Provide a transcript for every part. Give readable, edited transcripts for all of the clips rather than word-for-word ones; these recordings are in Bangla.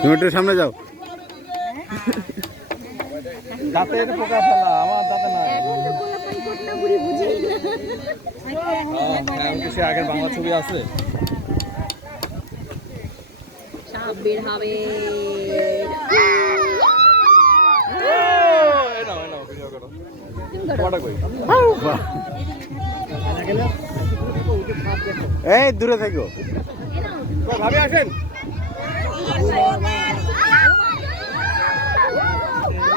তুমি একটু সামনে যাও। দাঁতের পোকা ফেলা, আমার দাঁতে নাই। সে আগের বাংলা ছবি আছে। সাপ বের হবে। এই দূরে থাকো। ভাবি আসেন।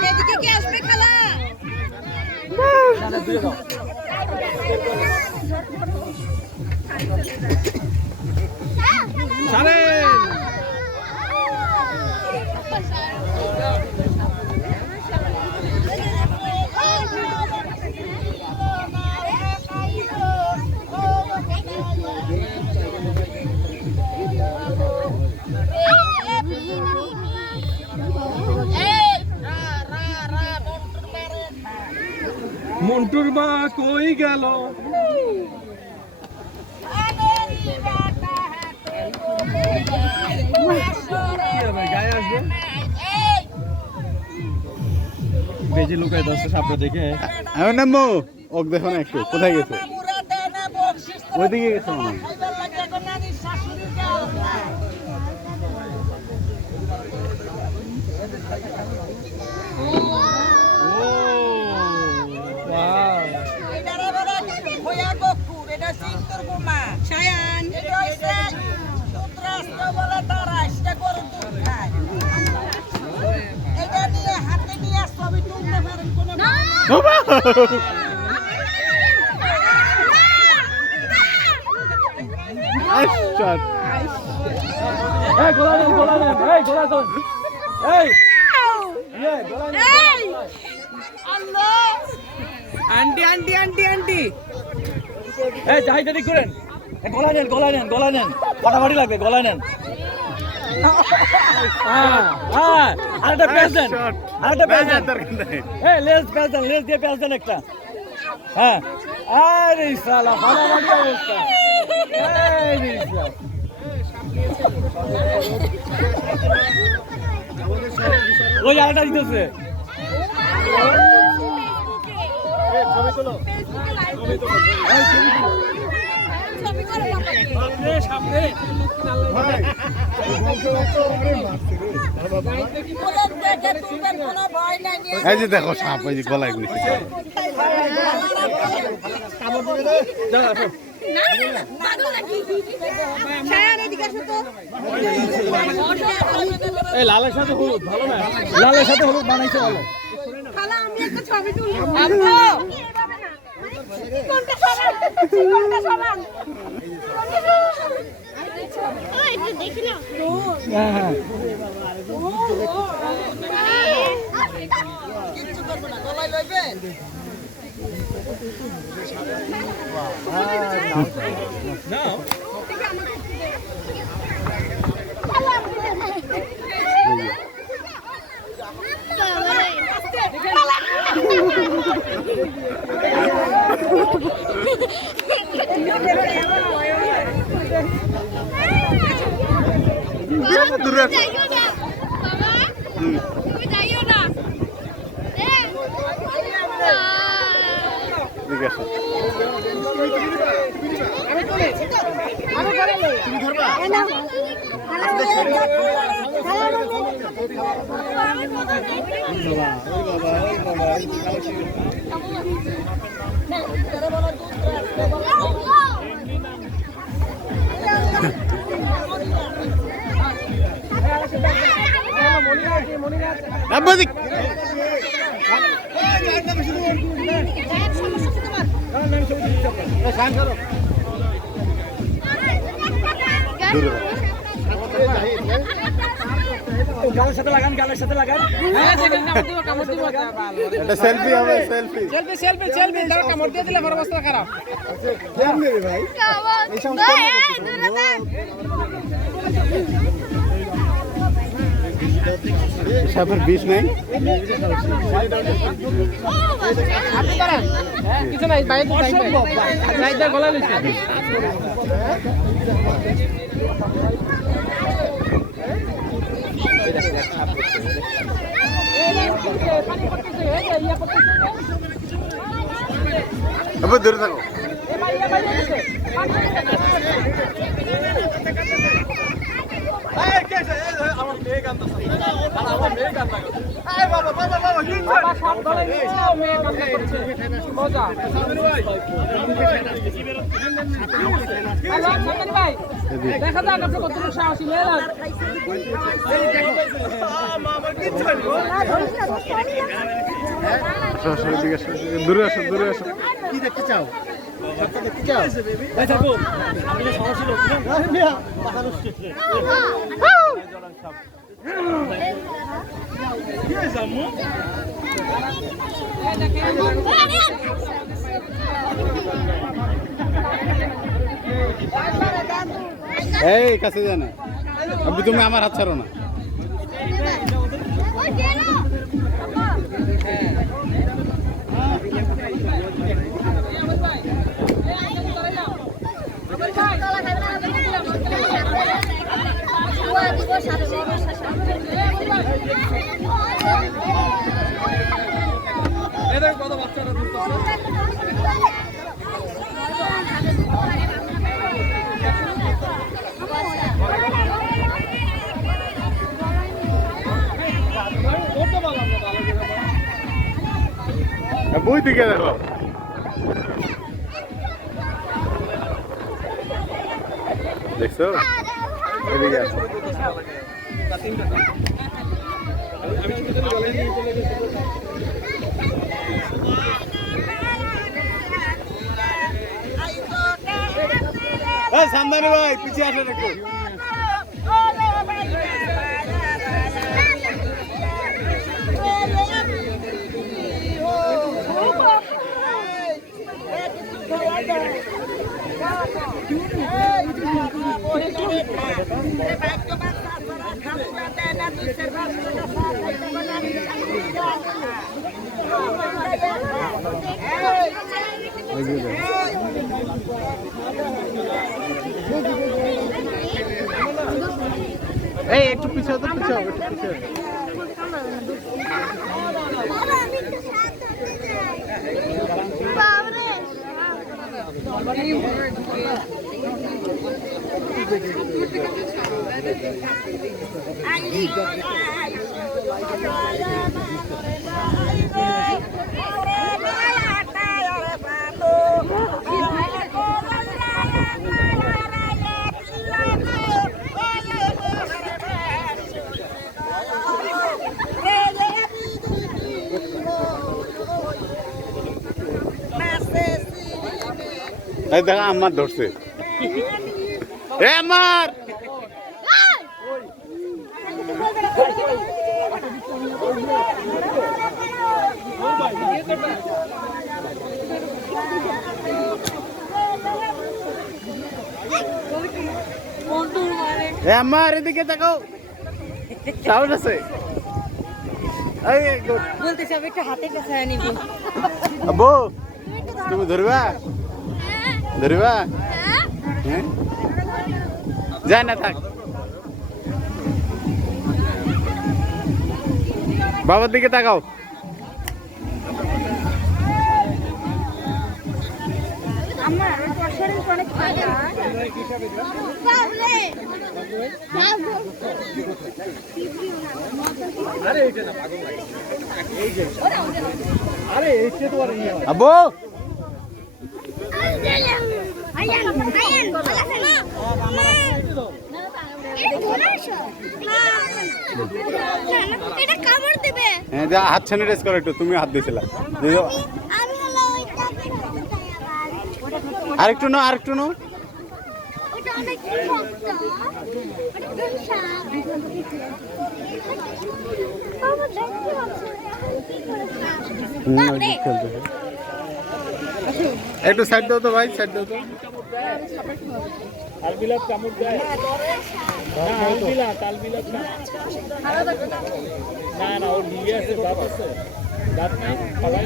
এদিকে কি আসবে খালা? মন্টুর মা কই গেল? গায়ে আসবে বেজি লুকাই দশটা সাপটা দেখে। আমি নামবো। ওক দেখো না একটু কোথায় গেছে? ওইদিকে গেছে মনে হয়। আন্টি আন্টি আন্টি আন্টি এই চাহিদা ঠিক করেন। গলা নেন গলা নেন গলা নেন, ফাটাফাটি লাগবে, গলা নেন। আরেকটা পেঁয়াজ দেন, আরেকটা পেঁয়াজ দেন। এই লেজ পেঁয়াজ দেন, লেজ দিয়ে পেঁয়াজ দেন একটা। হ্যাঁ আরে শালা ফাটাফাটি অবস্থা। ওই আরেকটা দিতেছে। এই যে দেখো সাপ ওই যে গলায় নিচে। এই লালের সাথে হলুদ ভালো না? লালের সাথে হলুদ বানাইছে ভালো। আমি একটা ছবি তুলবো। কোনটা সমান? কোনটা সমান? একটু দেখি না। হ্যাঁ হ্যাঁ কিচ্ছু করবো না, গলায় লইবেন। নাও গালের সাথে লাগান, গালের সাথে লাগান। হ্যাঁ দেখেন না, আমাদের কামড় দিব। এটা সেলফি হবে, সেলফি সেলফি সেলফি সেলফি দাও, কামড় দিয়ে দিলে বড় অবস্থা খারাপ। কেমনে রে ভাই? এই সমস্যা সাপের বিষ নাই। কিছু নাই, বাইরে গলা আবার ধরে থাকো। দেখা যাক আপনি কতটুকু সাহসী মেয়েরা দূরে আসো, দূরে আসো। কি দেখতে চাও? এই কাছে যা না, আপনি তুমি আমার হাত ছাড়ো না। বই দিকে দেখো, দেখছো এদিকে আসো। সামনে ভাই পিছিয়ে আসেন একটু। এই একটু পিছাও তো, পিছাও একটু পিছাও। এই দেখা আমার ধরছে, এ আমার আমার এদিকে তাকাও, সাউন্ড আছে। বলতেছি আমি একটা হাতে পেছায় নিবি আব্বু তুমি ধরবা, ধরবা? হ্যাঁ যায় না, থাক। বাবার দিকে তাকাও। আমার শরীর অনেক ঠান্ডা আব্বু হাত স্যানিটাইজ করো একটু, তুমি হাত দিয়েছিলা। আরেকটু নাও, আরেকটু নাও। একটু সাইড দাও তো ভাই, সাইড দাও তো। তালবিলাস কামড় দেয়, তালবিলাস না না, ও নিয়ে আছে, দাঁত আছে, দাঁত নাই, খালাই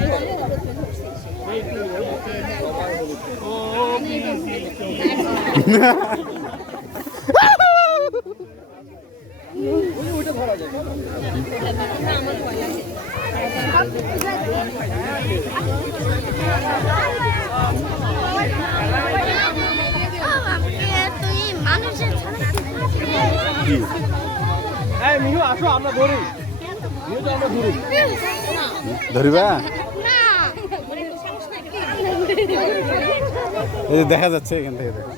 তুই মানুষের কি এই মিহু আসো আমরা ধরি মিহু তো আমরা ধরি ধরিবা না এই যে দেখা যাচ্ছে এখান থেকে দেখো